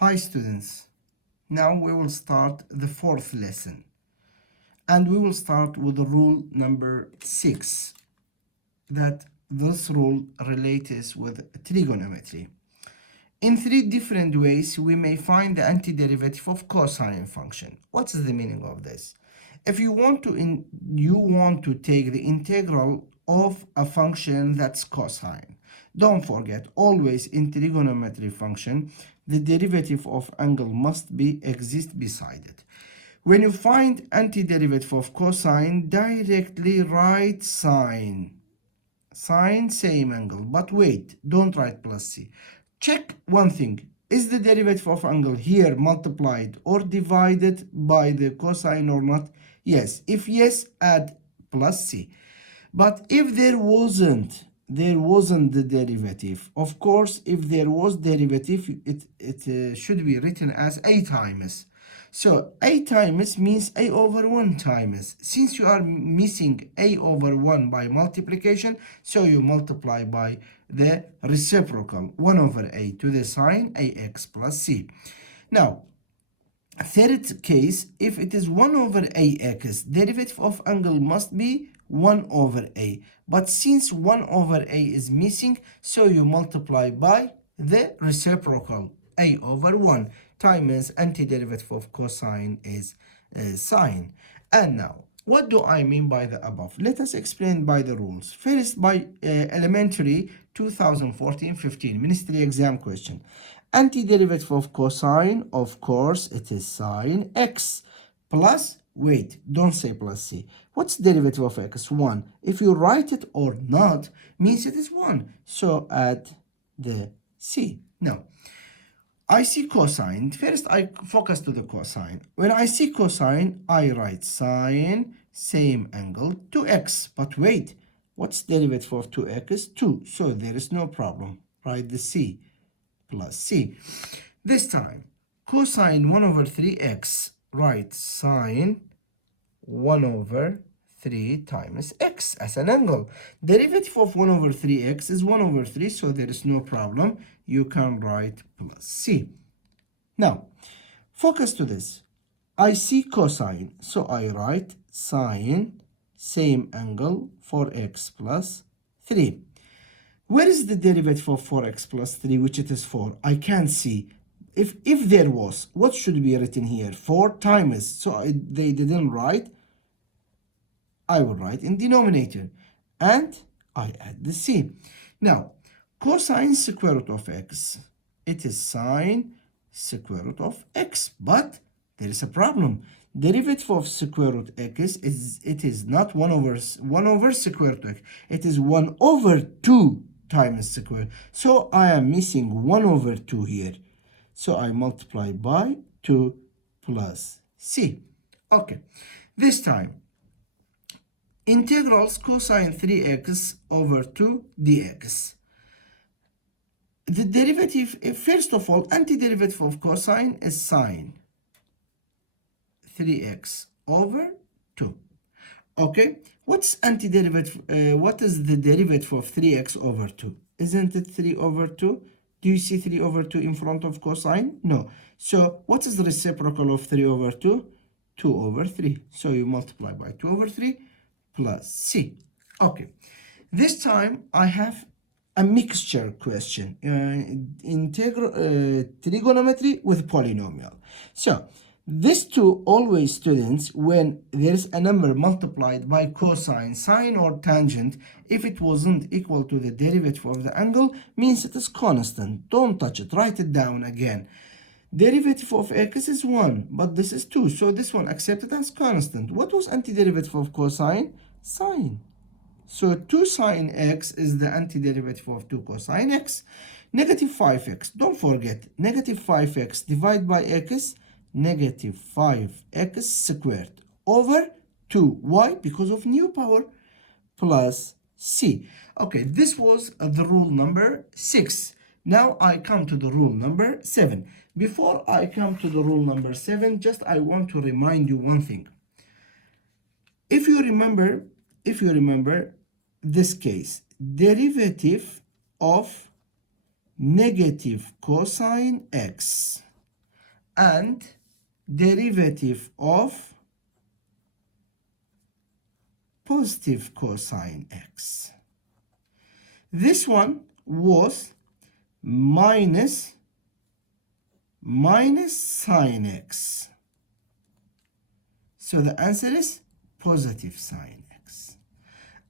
Hi students, now we will start the fourth lesson and we will start with the rule number 6 that this rule relates with trigonometry. In three different ways we may find the antiderivative of cosine function. What's the meaning of this? If you want to take the integral of a function that's cosine. Don't forget, always in trigonometry function, the derivative of angle must exist beside it. When you find antiderivative of cosine, directly write sine. Sine, same angle. But wait, don't write plus c. Check one thing. Is the derivative of angle here multiplied or divided by the cosine or not? Yes. If yes, add plus c. But if there wasn't the derivative. Of course, if there was derivative, it should be written as a times. So a times means a over 1 times. Since you are missing a over 1 by multiplication, so you multiply by the reciprocal 1 over a to the sine ax plus c. Now, third case, if it is 1 over ax, derivative of angle must be 1 over a. But since 1 over a is missing, so you multiply by the reciprocal a over 1 times antiderivative of cosine is sine. And now, what do I mean by the above? Let us explain by the rules. First, by elementary 2014-15 ministry exam question. Antiderivative of cosine, of course, it is sine x plus, wait, don't say plus c. What's derivative of x? 1. If you write it or not, means it is 1. So add the c. Now, I see cosine. First, I focus to the cosine. When I see cosine, I write sine, same angle, 2x. But wait, what's derivative of 2x? 2. So there is no problem. Write the c plus c. This time, cosine 1 over 3x, write sine 1 over 3 times x as an angle. Derivative of 1 over 3x is 1 over 3, so there is no problem. You can write plus c. Now, focus to this. I see cosine, so I write sine, same angle, 4x plus 3. Where is the derivative of 4x plus 3, which it is 4? I can't see. If there was, what should be written here? 4 times. So they didn't write. I will write in denominator. And I add the c. Now, cosine square root of x. It is sine square root of x. But there is a problem. Derivative of square root x is not 1 over square root x. It is 1 over 2 times square. So I am missing 1 over 2 here. So I multiply by 2 plus c. Okay. This time, integrals cosine 3x over 2 dx. The derivative, first of all, antiderivative of cosine is sine 3x over 2. Okay, what's antiderivative? What is the derivative of 3x over 2? Isn't it 3 over 2? Do you see 3 over 2 in front of cosine? No. So what is the reciprocal of 3 over 2? 2 over 3. So you multiply by 2 over 3 plus c. Okay, this time I have a mixture question, trigonometry with polynomial. So these two always, students, when there's a number multiplied by cosine, sine, or tangent, if it wasn't equal to the derivative of the angle, means it is constant. Don't touch it. Write it down again. Derivative of x is 1, but this is 2, so this one accepted as constant. What was antiderivative of cosine? Sine. So 2 sine x is the antiderivative of 2 cosine x. Negative 5x. Don't forget, negative 5x divided by x, negative 5x squared over 2. Why? Because of new power, plus c. Okay, this was the rule number 6. Now I come to the rule number 7. Before I come to the rule number 7, just I want to remind you one thing. If you remember this case, derivative of negative cosine x. and derivative of positive cosine x. This one was minus sine x. So the answer is positive sine x.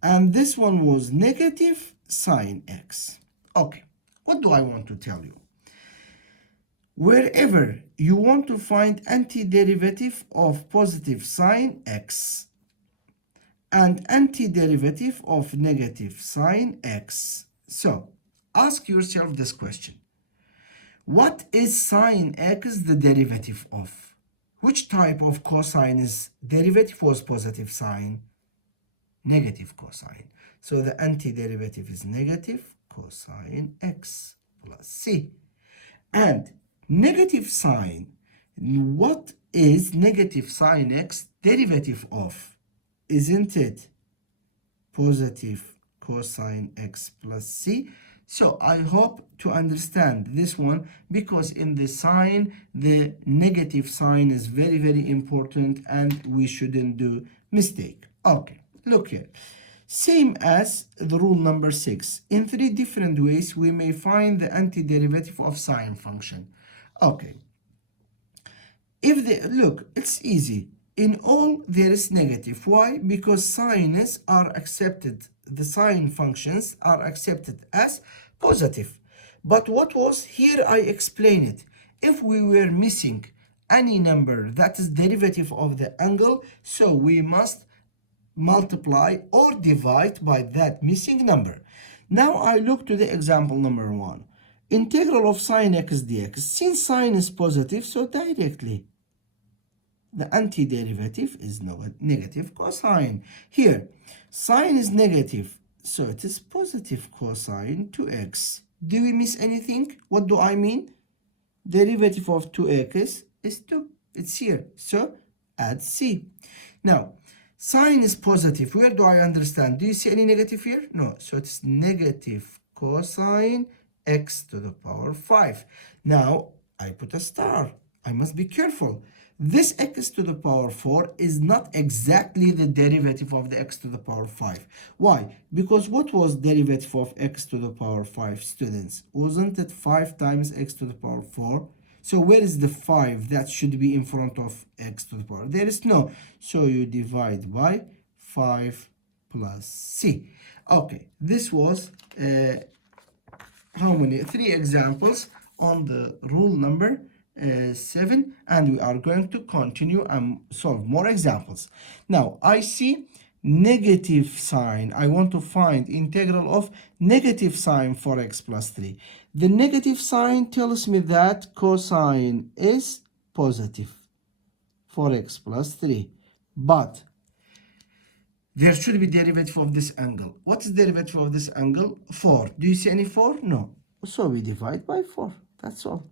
And this one was negative sine x. Okay, what do I want to tell you? Wherever you want to find antiderivative of positive sine x and antiderivative of negative sine x. So ask yourself this question. What is sine x the derivative of? Which type of cosine is derivative was positive sine? Negative cosine. So the antiderivative is negative cosine x plus c. And negative sine, what is negative sine x derivative of? Isn't it positive cosine x plus c? So I hope to understand this one, because in the sine, the negative sign is very, very important and we shouldn't do mistake. Okay, look here. Same as the rule number 6. In 3 different ways, we may find the antiderivative of sine function. Okay. Look, it's easy. In all, there is negative. Why? Because sines are accepted, the sine functions are accepted as positive. But what was here, I explain it. If we were missing any number that is derivative of the angle, so we must multiply or divide by that missing number. Now I look to the example number 1. Integral of sine x dx. Since sine is positive, so directly the antiderivative is negative cosine. Here, sine is negative, so it is positive cosine 2x. Do we miss anything? What do I mean? Derivative of 2x is 2. It's here. So add c. Now, sine is positive. Where do I understand? Do you see any negative here? No. So it's negative cosine x to the power 5. Now, I put a star. I must be careful. This x to the power 4 is not exactly the derivative of the x to the power 5. Why? Because what was derivative of x to the power 5, students? Wasn't it 5 times x to the power 4? So where is the 5 that should be in front of x to the power? There is no. So you divide by 5 plus c. Okay, this was how many? 3 examples on the rule number 7, and we are going to continue and solve more examples. Now I see negative sine. I want to find integral of negative sine 4x plus 3. The negative sign tells me that cosine is positive 4x plus 3, but there should be derivative of this angle. What is derivative of this angle? 4. Do you see any 4? No. So we divide by 4. That's all.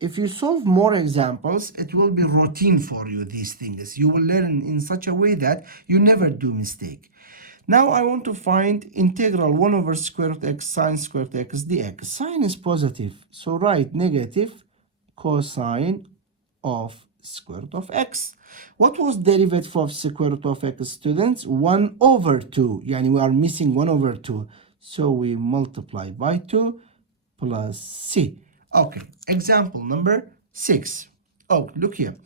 If you solve more examples, it will be routine for you, these things. You will learn in such a way that you never do mistake. Now I want to find integral 1 over square root x sine square root x dx. Sine is positive, so write negative cosine of square root of x. What was derivative of square root of x, students? 1 over 2. Yani we are missing 1 over 2. So we multiply by 2 plus c. Okay, example number 6. Oh, look here.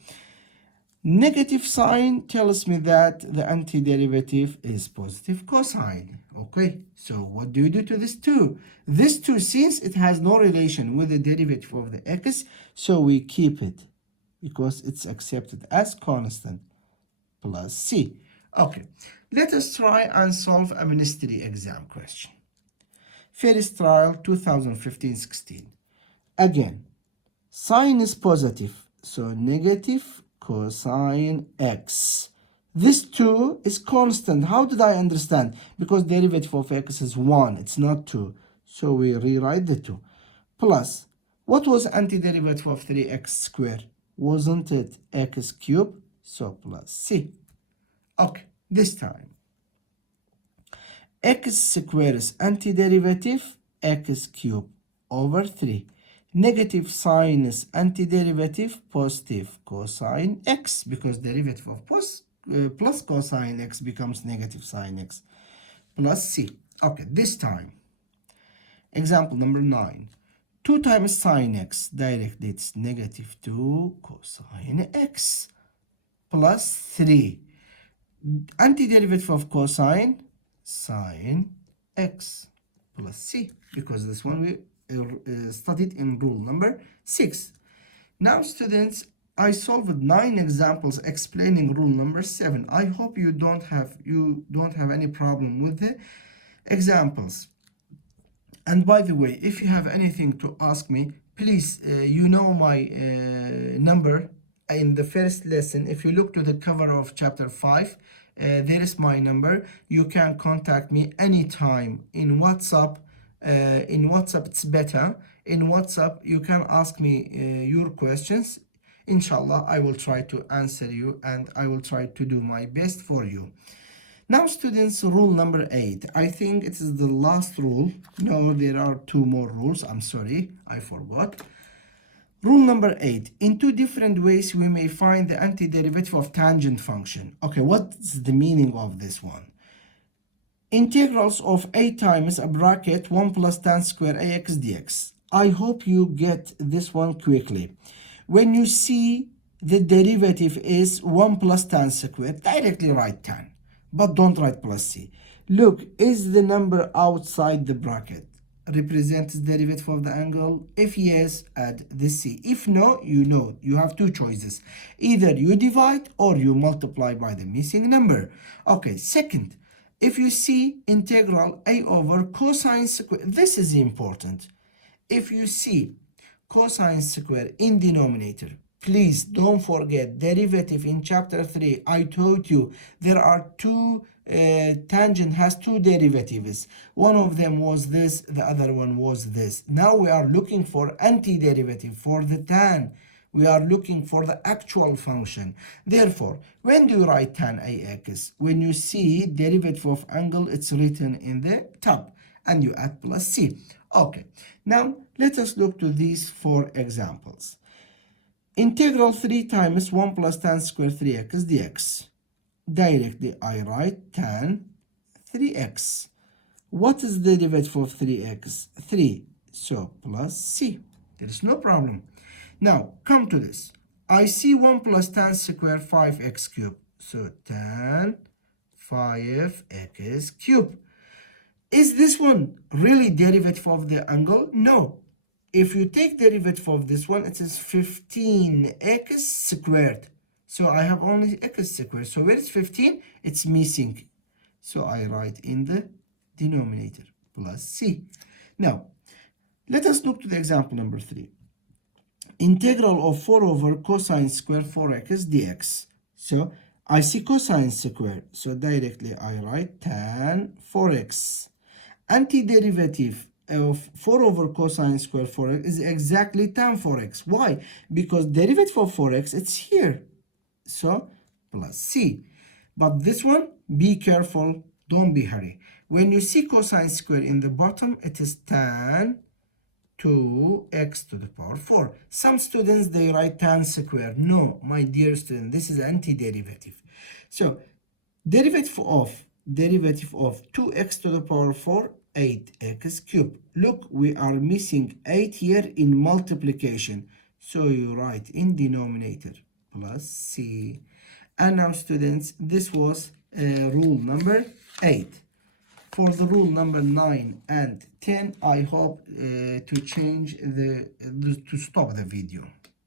Negative sign tells me that the antiderivative is positive cosine. Okay, so what do you do to this 2? This 2, since it has no relation with the derivative of the x, so we keep it because it's accepted as constant plus c. Okay, let us try and solve a ministry exam question. First trial 2015-16. Again, sine is positive, so negative cosine x. This 2 is constant. How did I understand? Because derivative of x is 1, it's not 2. So we rewrite the 2. Plus, what was antiderivative of 3x squared? Wasn't it x cubed? So plus c. Okay, this time. X squared is antiderivative x cubed over 3. negative sinus antiderivative positive cosine x, because derivative of plus cosine x becomes negative sine x, plus c. Okay, this time, example number 9. 2 times sine x, directly it's negative 2 cosine x, plus 3. Antiderivative of cosine, sine x, plus c, because this one we studied in rule number 6. Now students, I solved 9 examples explaining rule number 7. I hope you don't have any problem with the examples. And by the way, if you have anything to ask me, please, you know my number in the first lesson. If you look to the cover of chapter 5, there is my number. You can contact me anytime in WhatsApp. In WhatsApp it's better. In WhatsApp you can ask me your questions. Inshallah, I will try to answer you, and I will try to do my best for you. Now students, rule number 8. I think it is the last rule. No, there are 2 more rules. I'm sorry, I forgot. Rule number 8. In 2 different ways we may find the antiderivative of tangent function. Okay, what's the meaning of this one? Integrals of a times a bracket 1 plus tan square ax dx. I hope you get this one quickly. When you see the derivative is 1 plus tan square, directly write tan. But don't write plus c. Look, is the number outside the bracket represents derivative of the angle? If yes, add the c. If no, you know you have 2 choices. Either you divide or you multiply by the missing number. Okay, second, if you see integral a over cosine square, this is important. If you see cosine square in denominator, please don't forget derivative in chapter 3. I told you there are 2 tangent has 2 derivatives. One of them was this, the other one was this. Now we are looking for antiderivative for the tan. We are looking for the actual function. Therefore, when do you write tan ax? When you see derivative of angle, it's written in the top, and you add plus c. Okay, now let us look to these 4 examples. Integral 3 times 1 plus tan square 3x dx. Directly I write tan 3x. What is the derivative of 3x? 3. So plus c. There is no problem. Now come to this. I see 1 plus tan square 5x cubed. So tan 5x cubed. Is this one really derivative of the angle? No. If you take derivative of this one, it is 15x squared. So I have only x squared. So where is 15? It's missing. So I write in the denominator plus c. Now, let us look to the example number 3. Integral of 4 over cosine square 4x dx. So I see cosine square. So directly I write tan 4x. Antiderivative of 4 over cosine square 4x is exactly tan 4x. Why? Because derivative of 4x, it's here. So plus c. But this one, be careful, don't be hurry. When you see cosine square in the bottom, it is tan 2x to the power 4. Some students, they write tan square. No, my dear student, this is antiderivative. So derivative of 2x to the power 4, 8x cubed. Look, we are missing 8 here in multiplication. So you write in denominator plus c. And now students, this was rule number 8. For the rule number 9 and 10, I hope to stop the video.